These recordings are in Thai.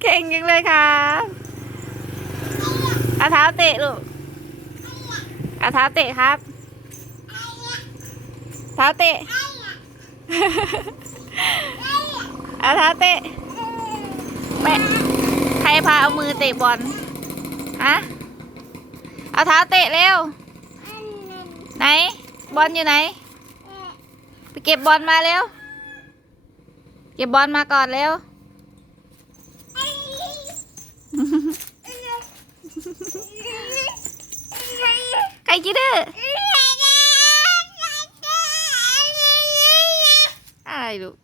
เก่งจังเลยครับเอาเท้าเตะลูกเอาเท้าเตะครับ เท้าเตะเอาเท้าเตะแม่ใครพาเอามือเตะบอลฮะเอาเท้าเตะเร็ว ไหน บอลอยู่ไหน ไปเก็บบอลมาเร็ว เก็บบอลมาก่อนเร็วใครคิดดื้ออะไรลูก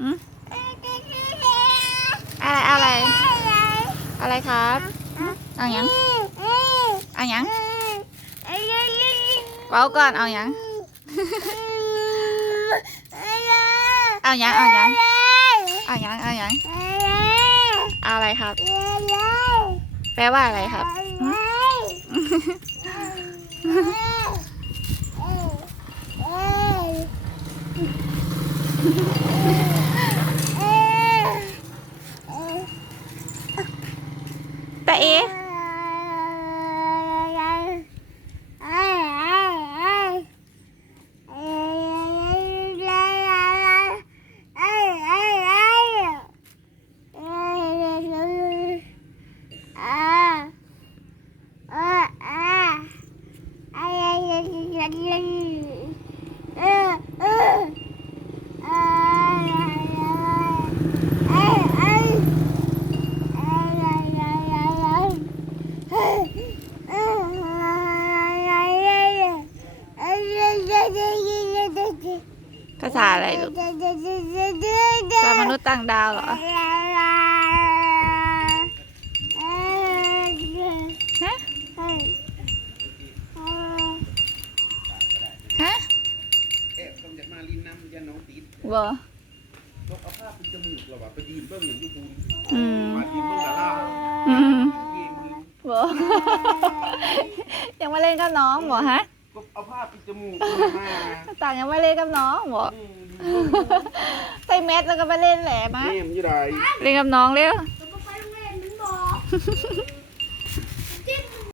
หืมอะไรอะไร อะไรครับเอาหยังเอาหยังเว้าก่อนเอาหยังเอาหยังเอาหยัง เอาหยังเอาหยังเอาอะไรครับ แปลว่าอะไรครับหืมแต่เอ ภาษาอะไรลูกภาษามนุษย์ต่างดาวเหรอฮะฮะแอบต้องจากมาลินน้ำยันน้องตีดบ่ลกเอาผ้าดจมูกเราว่าไปยืนเบิ้งอย่างยุบูนอืมมายืนเบิ้งดาราอืมเกมมือบ่ยังมาเล่นกับน้องบ่ฮะ เอาผ้าปิดจมูกมาต่างยังมาเล่นกับน้องบ่อืมยืนเบิ่งใส่แมสแล้วก็มาเล่นแหละมานี่มันอยู่ไหนเล่นกับน้องเร็ว